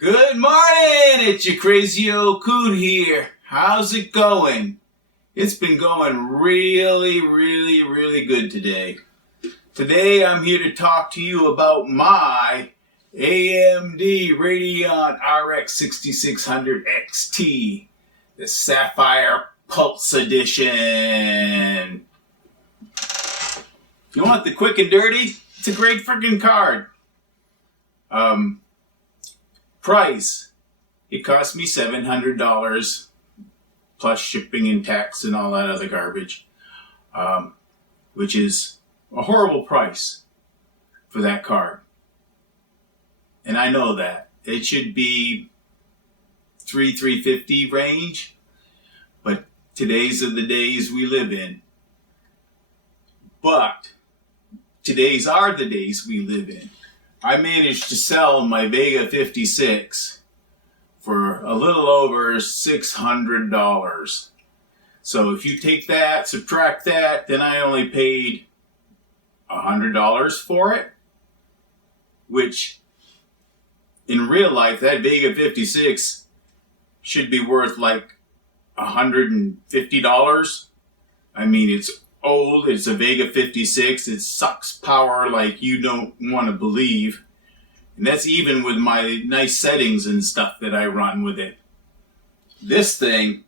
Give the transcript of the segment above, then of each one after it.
Good morning! It's your crazy old coon here. How's it going? It's been going really good today. Today I'm here to talk to you about my AMD Radeon RX 6600 XT, the Sapphire Pulse Edition. You want the quick and dirty? It's a great freaking card. Price, it cost me $700 plus shipping and tax and all that other garbage, which is a horrible price for that card. And I know that. It should be $350 range, but today's are the days we live in. But today's are the days we live in. I managed to sell my Vega 56 for a little over $600. So if you take that, subtract that, then I only paid $100 for it, which in real life, that Vega 56 should be worth like $150. I mean, it's old, it's a Vega 56, it sucks power like you don't want to believe. And that's even with my nice settings and stuff that I run with it. This thing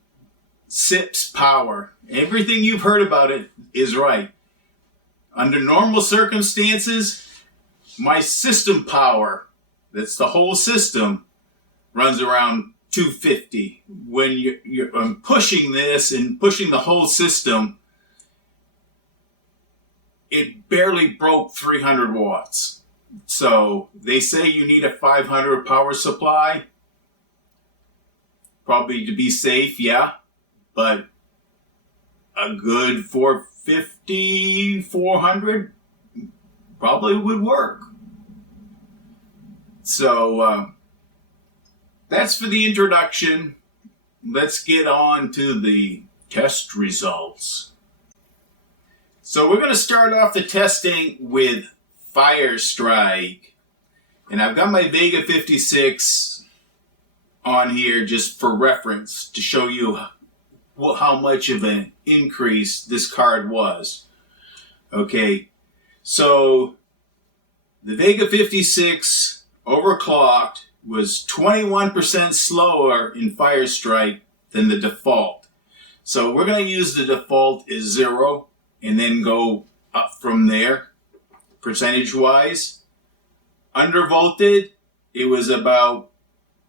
sips power. Everything you've heard about it is right. Under normal circumstances, my system power, that's the whole system, runs around 250. When you're pushing this and pushing the whole system, it barely broke 300 watts. So they say you need a 500 power supply. Probably to be safe, yeah. But a good 450, 400 probably would work. So that's for the introduction. Let's get on to the test results. So we're going to start off the testing with Firestrike. And I've got my Vega 56 on here just for reference to show you how much of an increase this card was. Okay, so the Vega 56 overclocked was 21% slower in Firestrike than the default. So we're going to use the default as 0. And then go up from there, percentage-wise. Undervolted, it was about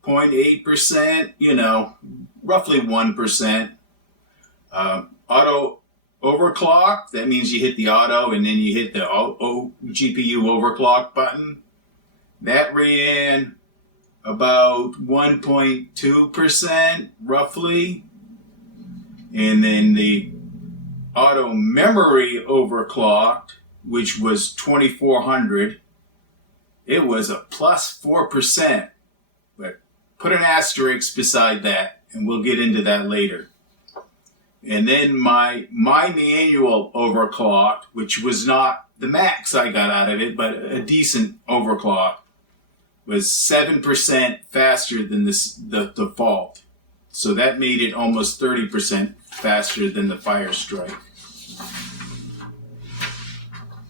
0.8%, roughly 1%. Auto overclock, that means you hit the auto and then you hit the GPU overclock button. That ran about 1.2%, roughly. And then the auto memory overclocked, which was 2400, it was a plus 4%. But put an asterisk beside that, and we'll get into that later. And then my manual overclocked, which was not the max I got out of it, but a decent overclock, was 7% faster than the default. So that made it almost 30% faster than the Firestrike.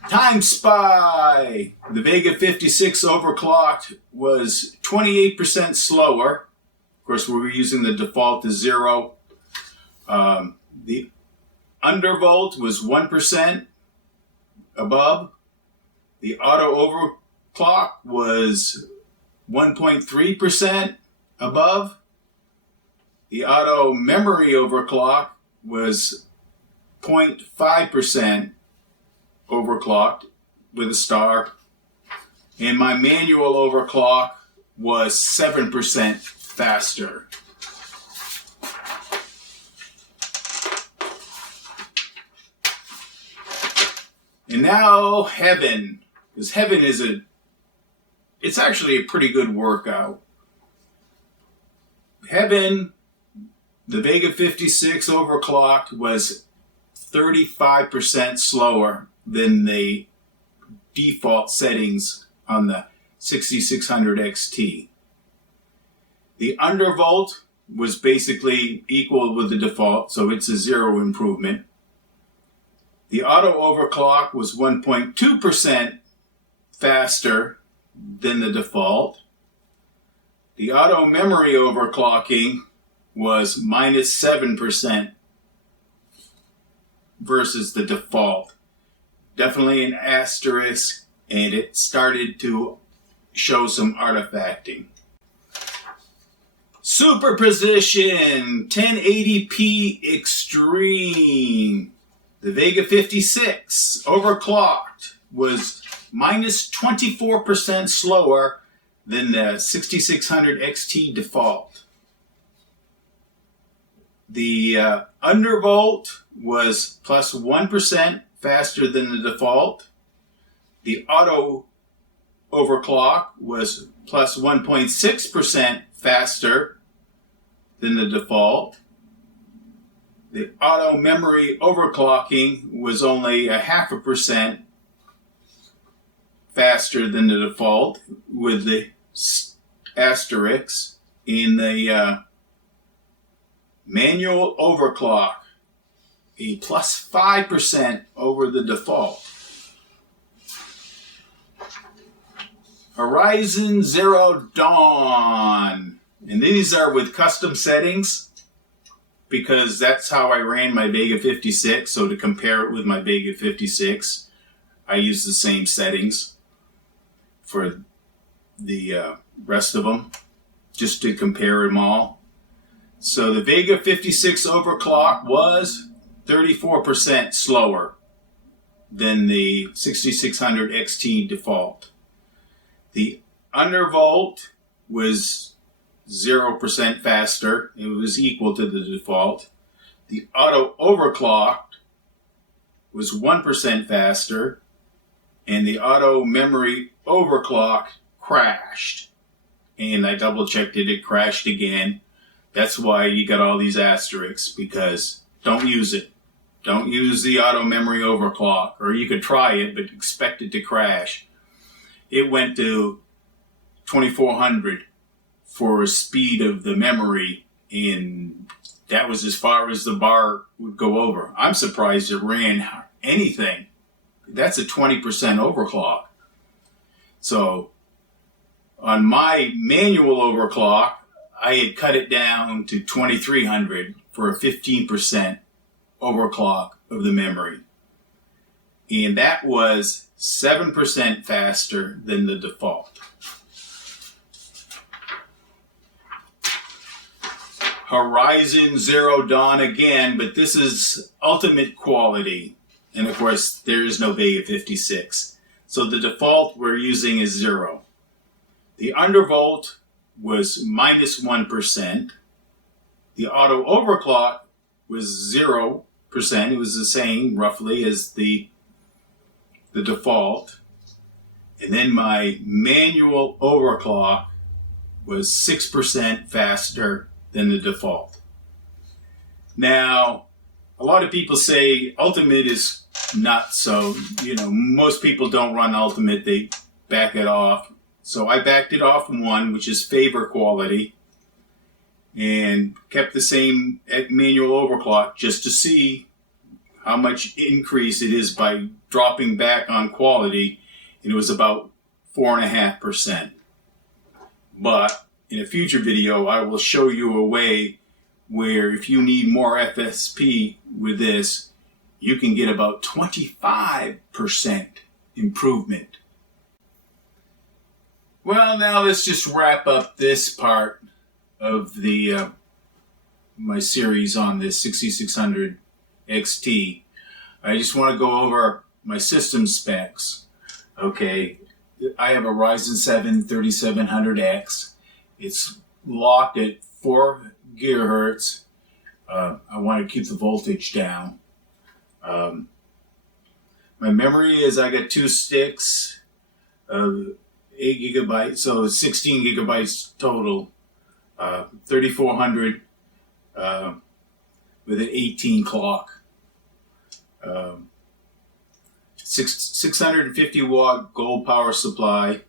Time Spy! The Vega 56 overclocked was 28% slower. Of course, we were using the default as 0. The undervolt was 1% above. The auto overclock was 1.3% above. The auto memory overclock was 0.5% overclocked with a star. And my manual overclock was 7% faster. And now Heaven, because Heaven is it's actually a pretty good workout. Heaven, the Vega 56 overclocked was 35% slower than the default settings on the 6600 XT. The undervolt was basically equal with the default, so it's a 0 improvement. The auto overclock was 1.2% faster than the default. The auto memory overclocking was minus 7% versus the default. Definitely an asterisk, and it started to show some artifacting. Superposition 1080p extreme. The Vega 56 overclocked was minus 24% slower than the 6600 XT default. The undervolt was plus 1% faster than the default. The auto overclock was plus 1.6% faster than the default. The auto memory overclocking was only 0.5% faster than the default with the asterisk. In the manual overclock, a plus 5% over the default. Horizon Zero Dawn. And these are with custom settings because that's how I ran my Vega 56. So to compare it with my Vega 56, I use the same settings for the rest of them, just to compare them all. So the Vega 56 overclock was 34% slower than the 6600 XT default. The undervolt was 0% faster. It was equal to the default. The auto overclocked was 1% faster, and the auto memory overclock crashed. And I double checked it, it crashed again. That's why you got all these asterisks, because don't use it. Don't use the auto memory overclock, or you could try it, but expect it to crash. It went to 2400 for a speed of the memory, and that was as far as the bar would go over. I'm surprised it ran anything. That's a 20% overclock. So on my manual overclock, I had cut it down to 2300 for a 15% overclock of the memory. And that was 7% faster than the default. Horizon Zero Dawn again, but this is ultimate quality. And of course, there is no Vega 56. So the default we're using is 0. The undervolt was minus 1%. The auto overclock was 0%. It was the same roughly as the default. And then my manual overclock was 6% faster than the default. Now, a lot of people say Ultimate is not so, most people don't run Ultimate, they back it off. So I backed it off 1, which is favor quality, and kept the same manual overclock just to see how much increase it is by dropping back on quality, and it was about 4.5%. But in a future video, I will show you a way where if you need more FSP with this, you can get about 25% improvement. Well, now let's just wrap up this part of the my series on this 6600 XT. I just want to go over my system specs. Okay, I have a Ryzen 7 3700X. It's locked at 4 gigahertz. I want to keep the voltage down. My memory is I got 2 sticks of 8 gigabytes, so 16 gigabytes total. 3400 with an 18 clock. 650 watt gold power supply,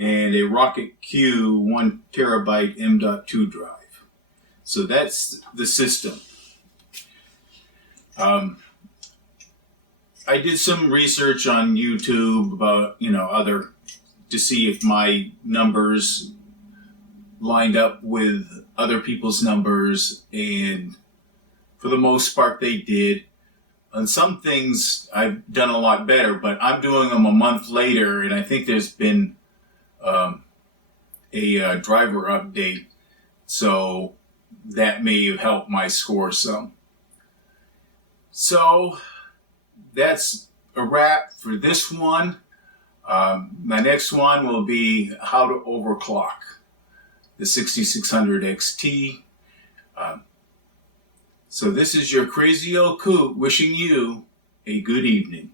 and a Rocket Q 1 terabyte M.2 drive. So that's the system. I did some research on YouTube about, other, to see if my numbers lined up with other people's numbers, and for the most part they did. On some things I've done a lot better, but I'm doing them a month later, and I think there's been a driver update, so that may have helped my score some. So that's a wrap for this one. My next one will be how to overclock the 6600 XT. So this is your crazy old coot wishing you a good evening.